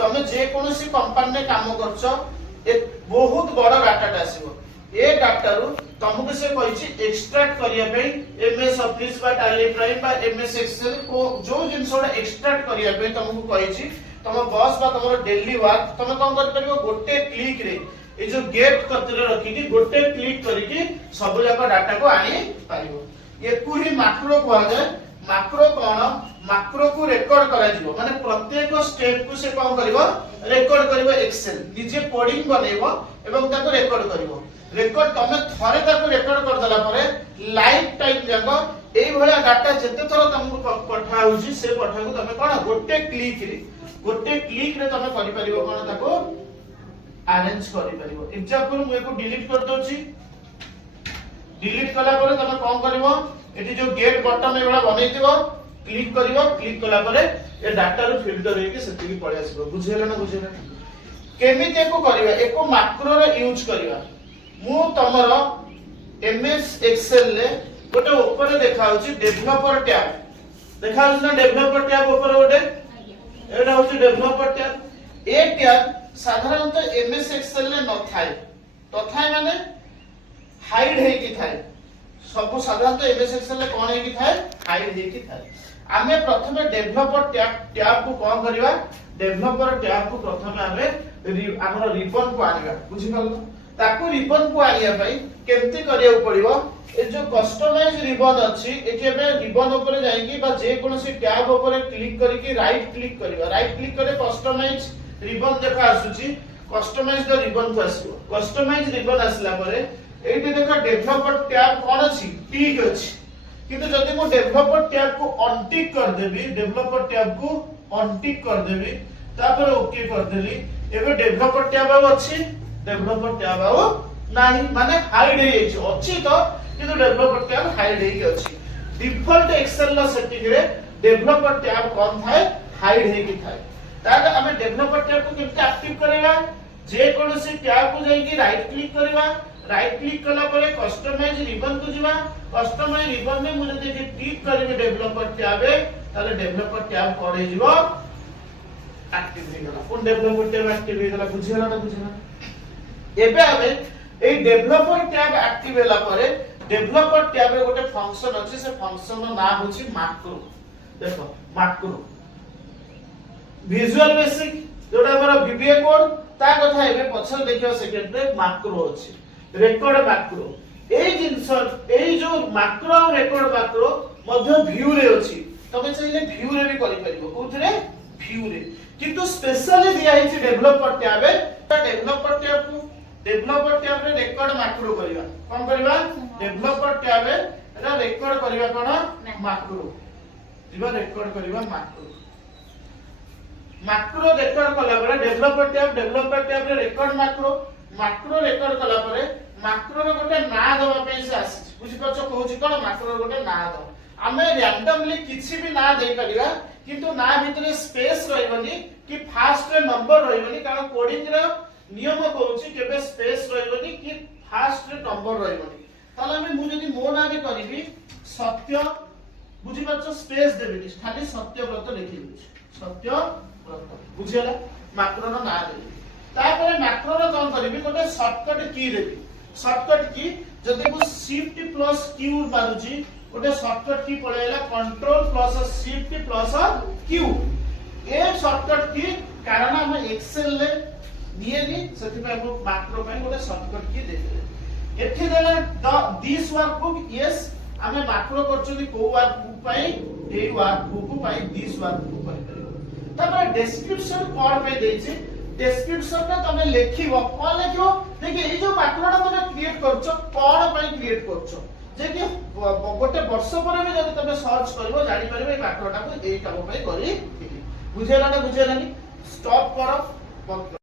तमे जे कोनोसी कंपनी में काम करछो एक बहुत बड़ डाटा आसीबो ए डाटा रु तुमको से कहिछि एक्सट्रैक्ट करिया पे एमएस ऑफिस बा टैली प्राइम बा एमएस एक्सेल को जो जिंसोडा एक्सट्रैक्ट करिया पे तुमको कहिछि तुम बॉस बा तुमरो डेली वर्क तुम कोन कर परिबो गोटे क्लिक रे ए जो गेट कतरे रखी कि गोटे क्लिक करिकि सब जाक डाटा को आनी पारिबो एकु ही मैक्रो कहवा जाय मैक्रो कोन मैक्रो को रिकॉर्ड करा जिवो माने प्रत्येक स्टेप को से कोन करबो रिकॉर्ड करबो एक्सेल निजे कोडिंग बनेबो एवं ताको रिकॉर्ड करबो रिकॉर्ड तमे थरे ताको रिकॉर्ड कर दला परे लाइफ टाइम जाको एई भलिया डाटा जते थरो तुमको पठा होउची से पठा को तमे कोन गोटे क्लिक रे तमे करि परिबो कोन ताको अरेंज करि परिबो एग्जांपल मु एको डिलीट कर दोची डिलीट कला परे तमे कोन करबो एटी जो गेट बटन एबडा बनैतिबो क्लिक कला परे ए डाटा रो फिल्टर हेके सेति पळे आसीबो बुझेला ना केमिते को करबा एको मैक्रो रो यूज करबा मु तमरो एमएस एक्सेल ले गोटे ऊपर देखा होची डेवलपर टैब देखा होची ना डेवलपर टैब ऊपर गोटे एटा होची डेवलपर टैब ए टैब साधारणतः एमएस एक्सेल ले न थाए तथाय माने हाइड हे की थाए सब साधारणतः एमएस एक्सेल ले कोन हे की थाए हाइड हे की थाए आमे प्रथमे डेवलपर टैब को कोन करबा डेवलपर टैब को प्रथमे आमे हमर रिबन को आनिबा बुझि परलो ताकू रिबन को आनिया भाई केमती करिया पड़िबो ए जो कस्टमाइज रिबन अछि एके बे रिबन ऊपर जाईकी बा जे कोनोसी टैब ऊपर क्लिक करिकि राइट क्लिक करबा राइट क्लिक करे कस्टमाइज रिबन देखा आसुची कस्टमाइज द रिबन को आसीबो कस्टमाइज रिबन आसला परे एठी देखा डेवलपर टैब कोन अछि टिक अछि किंतु जदि मो डेवलपर टैब को अनटिक कर देबी डेवलपर टैब को अनटिक कर देबी तापर ओके कर देली एबे डेवलपर टैब अछि डेवलपर टैब आउ नाही माने हाइड हे अछि तो किंतु डेवलपर टैब हाइड हे अछि डिफॉल्ट एक्सेल ला सेटिंग रे डेवलपर टैब कोन थाए हाइड हे की थाए ताके हमें डेवलपर टैब को केमते एक्टिव करेगा जे कोनोसी टैब को जाई की राइट क्लिक करबा राइट क्लिक कला परे कस्टमाइज रिबन को जिबा कस्टमाइज रिबन में मुझे देखि टिक करबे डेवलपर टैब ताले डेवलपर टैब पड़े जिवो एक्टिव हे गला कोन डेवलपर टैब एक्टिव हे गला बुझिला ना बुझिला एबे हमें ए डेवलपर टैब एक्टिव होला परे डेवलपर टैब रे गोटे फंक्शन अछि से फंक्शन रो नाम होछि मैक्रो देखो मैक्रो विजुअल बेसिक जोटा हमर वीबीए कोड ता कथा एबे पछर देखियो सेकेंड रे मैक्रो अछि रेकॉर्ड मैक्रो ए जिंस ए जो मैक्रो और रेकॉर्ड मैक्रो मध्य व्यू रे अछि तमे चाहिले व्यू रे भी करि परिबो कोथरे व्यू रे किंतु स्पेशली दिया हिची डेवलपर टैब ता डेवलपर टैब रे रेकॉर्ड मैक्रो करिवा कोन करिवा डेवलपर टैब रे रेकॉर्ड करिवा कोन मैक्रो दिबा रेकॉर्ड करिवा मैक्रो रेकॉर्ड कला परे डेवलपर टैब रे रेकॉर्ड मैक्रो रेकॉर्ड कला परे मैक्रो रे गोटे ना दबा पे से आसी बुझि परछो कहूची कोन मैक्रो रे गोटे ना द हमें रैंडमली किछि भी ना दे परिबा किंतु ना भितरे स्पेस रहबनी कि फास्ट रे नंबर रहबनी कारण कोडिंग रे नियम कहूची केबे स्पेस रहबनी कि फास्ट रे नंबर रहबनी ताले हम मु जदी मो ना रे करिबी सत्य बुझि परछो स्पेस देबेनी खाली सत्यव्रत लिखि सत्यव्रत बुझिला मैक्रो रो ना देबी तापर मैक्रो रो कोन करबी गोटे शॉर्टकट की देबी शॉर्टकट की जदि को शिफ्ट प्लस क्यू मारुची गोटे शॉर्टकट की पळेला control plus shift plus Q ए शॉर्टकट की कारण हम एक्सेल ले नियेनी सेति पे हम मैक्रो पे गोटे शॉर्टकट की देबे एठी देला दिस वर्कबुक यस हमें मैक्रो करछनी को वर्कबुक पई ए वर्कबुक पई दिस वर्कबुक पई करियो तापर डिस्क्रिप्शन कोड पे देछि डिस्क्रिप्शन में तमे लिखिबो कोन लिखिबो देखि ए जो मैक्रोटा तमे क्रिएट करछो कोन पई क्रिएट करछो जे कि गोटे वर्ष पर भी जदि तमे सर्च करबो जानि परबे ए मैक्रोटा को एई काम पई करी बुझेला ना बुझेलानी स्टॉप करो